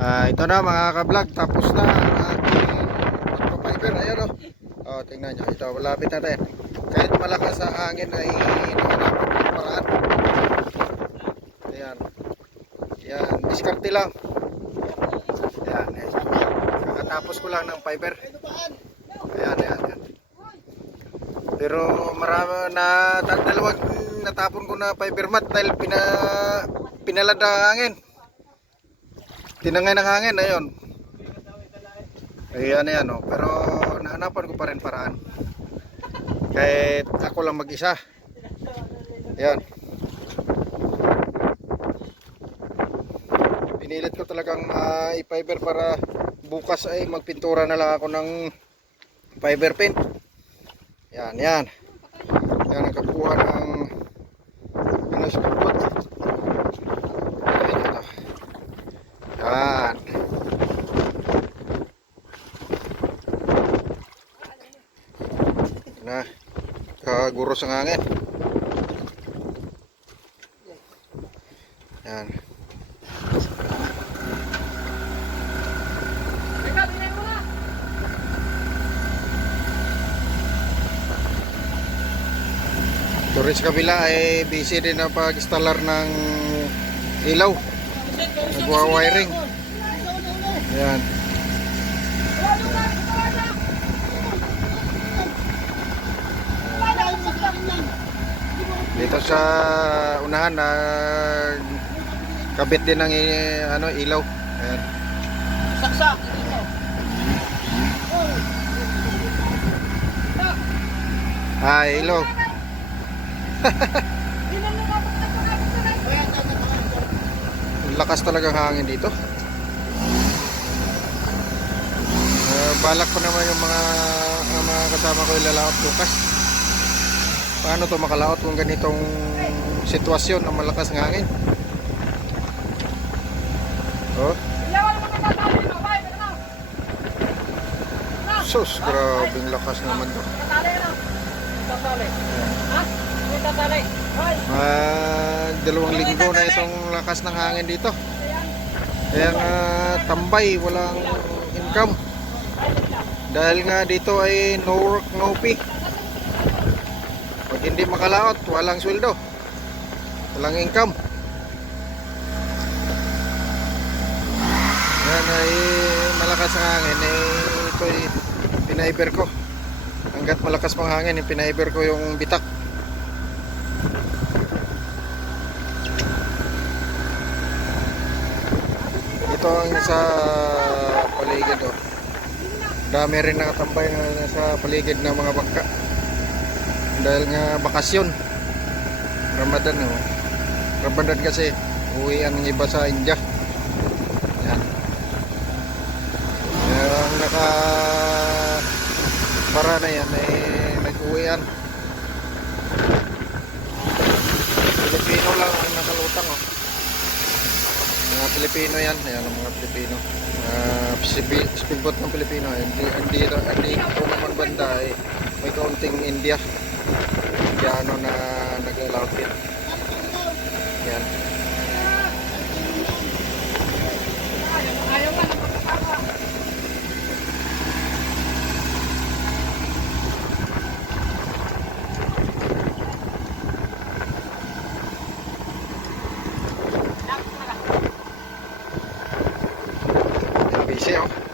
Ito na mga ka-vlog, tapos na ang ating fiber. Ayun o. Tingnan nyo. Ito, malapit natin. Kahit malakas sa hangin ay hinahanap ng paraan. Ayan. Ayan, diskarte lang. Ayan, ayan. Kakatapos ko lang ng fiber. Ayan, ayan, ayan. Pero marami na dalawang natapon ko na fiber mat dahil pinalad ang hangin. Tinangay ng hangin, ayun. Ayan, ayan, oh. Pero nahanapan ko pa rin paraan. Kahit ako lang mag-isa. Ayan. Pinilit ko talagang i-fiber para bukas ay magpintura na lang ako ng fiber paint. Yan, yan. Yan ang kabuuan ng pinasipot. Yan. Na, kaguros ang hangin. Yan. Ito rin sa kabila ay busy din na pag-installar ng ilaw. Nagwa-wiring. Yan. Dito sa unahan na kabit din ng ilaw. Ayan. Saksak. Ilaw. Lakas talagang hangin dito. Balak ko naman yung mga kasama ko ilalaot bukas. Paano to makalaot kung ganitong sitwasyon ng malakas ng hangin? Oh. Sus, grabing lakas naman to. Dalawang linggo na itong lakas ng hangin dito. Kaya nga tambay, walang income. Dahil nga dito ay no work, no pay. Pag hindi makalaot, walang sweldo, walang income. Yan ay malakas ang hangin. Ito ay pinaiber ko. Hanggat malakas pang hangin, pinaiber ko yung bitak. Ito ang sa paligid, oh. Dami rin nakatambay na sa paligid ng mga bangka dahil nga bakasyon, Ramadan, oh. Ramadan kasi uwi ang iba sa India. Yan. Yung naka para na yan ay nag-uwian. Pilipino lang ang nakalutang, oh. Mga Pilipino yan. Ayan ang mga Pilipino. Speedboat ng Pilipino. Hindi ito naman banda ay may kaunting India. Indiano na nag-alawpit. Yan. Busy, oh.